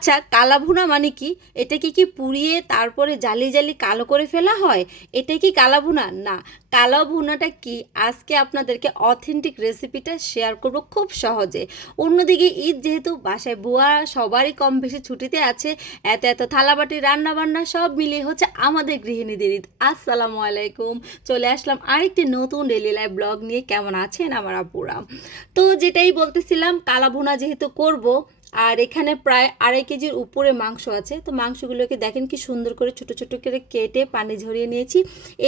আচ্ছা কালা ভুনা মানে কি? এটা কি কি পুড়িয়ে তারপরে জালি জালি কালো করে ফেলা হয়? এটা কি কালা ভুনা না। কালা ভুনাটা কি? আজকে আপনাদেরকে অথেন্টিক রেসিপিটা শেয়ার করব খুব সহজে। অন্যদিকে ঈদ যেহেতু, বাসায় বুয়া সবারই কম বেশি ছুটিতে আছে, এত এত থালাবাটি রান্না বান্না সব মিলিয়ে হচ্ছে আমাদের গৃহিণীদের ঈদ। আসসালামু আলাইকুম। চলে আসলাম আরেকটি নতুন ডেলি লাইফ ব্লগ নিয়ে। কেমন আছেন আমার আপুরা? তো যেটাই বলতেছিলাম কালা ভুনা যেহেতু করব আর এখানে প্রায় আড়াই কেজির উপরে মাংস আছে। তো মাংসগুলোকে দেখেন কি সুন্দর করে ছোট ছোট করে কেটে পানি ঝরিয়ে নিয়েছি।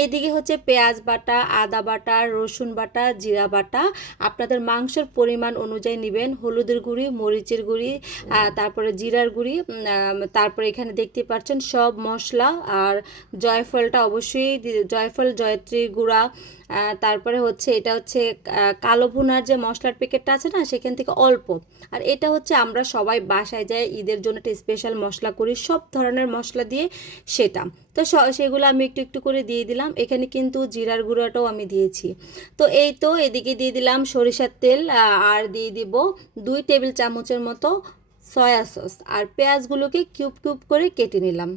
এইদিকে হচ্ছে পেঁয়াজ বাটা আদা বাটা রসুন বাটা জিরা বাটা। আপনাদের মাংসের পরিমাণ অনুযায়ী নেবেন। হলুদের গুঁড়ি মরিচের গুঁড়ি তারপরে জিরার গুঁড়ি তারপরে এখানে দেখতে পাচ্ছেন সব মশলা। আর জয়ফলটা অবশ্যই জয়ফল জয়ত্রী গুঁড়া তারপরে হচ্ছে এটা হচ্ছে কালো ভুনার যে মশলার প্যাকেটটা আছে না, সেখান থেকে অল্প। আর এটা হচ্ছে আমরা সবাই বাসায় যাই, ঈদের জন্য একটা স্পেশাল মশলা করি, সব ধরনের মশলা দিয়ে সেটা। তো সেগুলো আমি একটু একটু করে দিয়ে দিলাম। এখানে কিন্তু জিরার গুঁড়াটাও আমি দিয়েছি। তো এই তো এদিকে দিয়ে দিলাম সরিষার তেল আর দিয়ে দিব দুই টেবিল চামচের মতো সয়া সস। আর পেঁয়াজগুলোকে কিউব কিউব করে কেটে নিলাম।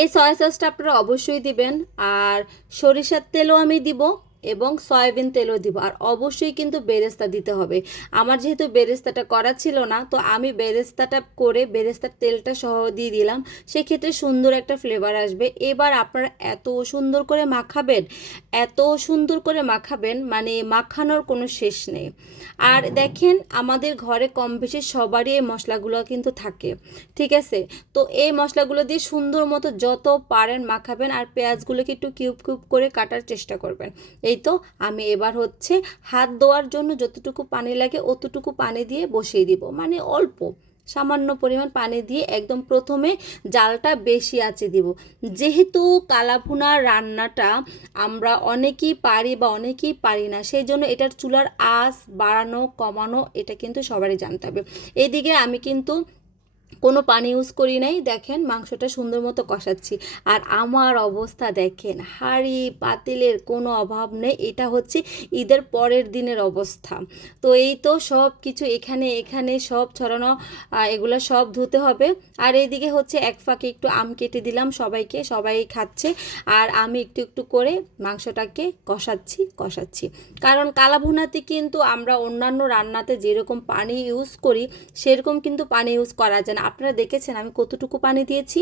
এই সয়া সসটা আপনারা অবশ্যই দিবেন। আর সরিষার তেলও আমি দিব। এবং সয়াবিন তেলও দিব। আর অবশ্যই কিন্তু বেরেস্তা দিতে হবে। আমার যেহেতু বেরেস্তাটা করা ছিল না তো আমি বেরেস্তাটা করে বেরেস্তার তেলটা সহ দিয়ে দিলাম। সেক্ষেত্রে সুন্দর একটা ফ্লেভার আসবে। এবার আপনারা এত সুন্দর করে মাখাবেন এত সুন্দর করে মাখাবেন মানে মাখানোর কোনো শেষ নেই। আর দেখেন আমাদের ঘরে কম বেশি সবারই এই মশলাগুলো কিন্তু থাকে। ঠিক আছে? তো এই মশলাগুলো দিয়ে সুন্দর মতো যত পারেন মাখাবেন আর পেঁয়াজগুলোকে একটু কিউব কিউব করে কাটার চেষ্টা করবেন। এই তো আমি এবার হচ্ছে হাত ধোয়ার জন্য যতটুকু পানি লাগে অতটুকু পানি দিয়ে বসিয়ে দিব। মানে অল্প, সামান্য পরিমাণ পানি দিয়ে একদম প্রথমে জালটা বেশি আছে দিব। যেহেতু কালাভুনা রান্নাটা আমরা অনেকেই পারি বা অনেকেই পারি না, সেই জন্য এটার চুলার আঁচ বাড়ানো, কমানো এটা কিন্তু সবারই জানতে হবে। এইদিকে আমি কিন্তু কোনো পানি ইউজ করি নাই। দেখেন মাংসটা সুন্দর মতো কষাচ্ছি। আর আমার অবস্থা দেখেন, হাঁড়ি পাতিলের কোনো অভাব নেই। এটা হচ্ছে ঈদের পরের দিনের অবস্থা। তো এই তো সব কিছু এখানে এখানে সব ছড়ানো এগুলো সব ধুতে হবে। আর এইদিকে হচ্ছে এক ফাঁকে একটু আম কেটে দিলাম সবাইকে। সবাই খাচ্ছে। আর আমি একটু একটু করে মাংসটাকে কষাচ্ছি কষাচ্ছি। কারণ কালাভুনাতে কিন্তু আমরা অন্যান্য রান্নাতে যেরকম পানি ইউজ করি, সেরকম কিন্তু পানি ইউজ করা যায় না। আপনারা দেখেছেন আমি কতটুকু পানি দিয়েছি?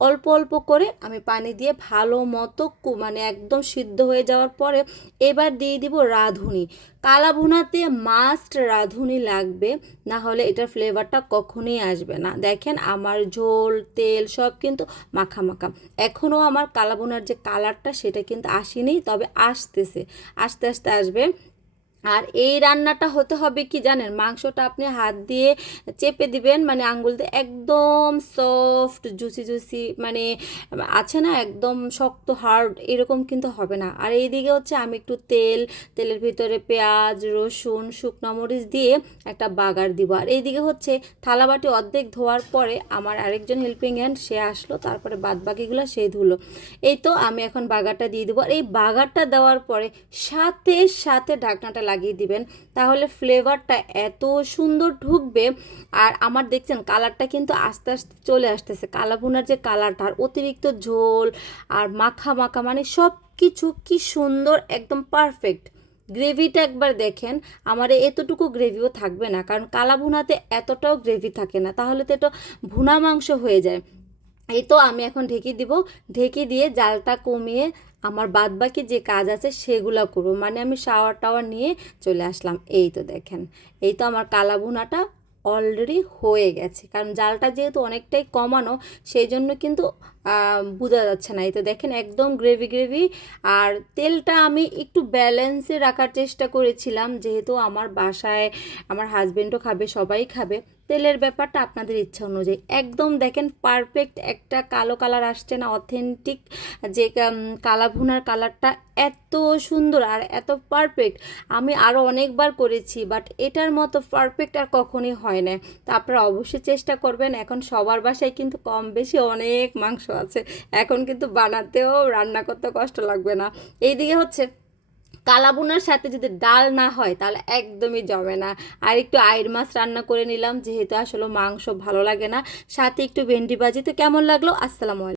অল্প অল্প করে আমি পানি দিয়ে ভালো মতো মানে একদম সিদ্ধ হয়ে যাওয়ার পরে এবার দিয়ে দিব রাঁধুনি। কালা ভুনাতে মাস্ট রাঁধুনি লাগবে, না হলে এটার ফ্লেভারটা কখনোই আসবে না। দেখেন আমার ঝোল, তেল সব কিন্তু মাখা মাখা। এখনও আমার কালা ভুনার যে কালারটা সেটা কিন্তু আসেনি, তবে আসতেছে। আস্তে আস্তে আসবে। আর এই রান্নাটা হতে হবে কি জানেন? মাংসটা আপনি হাত দিয়ে চেপে দিবেন মানে আঙ্গুল দিয়ে একদম সফট জুসি জুসি মানে আছে না, একদম শক্ত হার্ড এরকম কিন্তু হবে না। আর এইদিকে হচ্ছে আমি একটু তেল, তেলের ভিতরে পেঁয়াজ, রসুন, শুকনো মরিচ দিয়ে একটা বাগার দিব। আর এইদিকে হচ্ছে থালাবাটি অর্ধেক ধোয়ার পরে আমার আরেকজন হেল্পিং হ্যান্ড সে আসলো, তারপরে বাদ বাকিগুলো সে ধুলো। এই তো আমি এখন বাগারটা দিয়ে দেবো। আর এই বাগারটা দেওয়ার পরে সাথে সাথে ঢাকনাটা লাগিয়ে দিবেন। তাহলে ফ্লেভারটা এত সুন্দর ঢুকবে আর আমার দেখছেন কালারটা কিন্তু আস্তে আস্তে চলে আসতেছে। কালা ভুনার যে কালারটা আর অতিরিক্ত ঝোল আর মাখা মাখা মানে সব কিছু কি সুন্দর, একদম পারফেক্ট গ্রেভিটা একবার দেখেন, আমার এতটুকু গ্রেভিও থাকবে না, কারণ কালা ভুনাতে এতটাও গ্রেভি থাকে না। তাহলে তো এটা ভুনা মাংস হয়ে যায়। এই তো আমি এখন ঢেকে দিব। ঢেকে দিয়ে জালটা কমিয়ে আমার বাদবাকি যে কাজ আছে সেগুলো করব। মানে আমি শাওয়ার টাওয়ার নিয়ে চলে আসলাম। এই তো দেখেন, এই তো আমার কালা ভুনাটা অলরেডি হয়ে গেছে। কারণ জালটা যেহেতু অনেকটাই কমানো, সেই জন্য কিন্তু বোঝা যাচ্ছে না। এই তো দেখেন একদম গ্রেভি গ্রেভি আর তেলটা আমি একটু ব্যালেন্সে রাখার চেষ্টা করেছিলাম। যেহেতু আমার বাসায় আমার হাজব্যান্ডও খাবে, সবাই খাবে। তেলের ব্যাপারটা আপনাদের ইচ্ছা অনুযায়ী। একদম দেখেন পারফেক্ট একটা কালো কালার আসছে না অথেন্টিক যে উম, কালা ভুনার কালারটা এত সুন্দর আর এত পারফেক্ট আমি আরও অনেকবার করেছি বাট এটার মতো পারফেক্ট আর কখনই হয় না তো আপনারা অবশ্যই চেষ্টা করবেন এখন সবার বাসায় কিন্তু কম বেশি অনেক মাংস আছে। এখন কিন্তু বানাতেও রান্না করতে কষ্ট লাগবে না। এইদিকে হচ্ছে কালাবুনার সাথে যদি ডাল না হয়, তাহলে একদমই জমে না। আর একটু আয়ের মাছ রান্না করে নিলাম, যেহেতু আসলে মাংস ভালো লাগে না। সাথে একটু ভেন্ডি ভাজি, তো কেমন লাগল? আসসালামু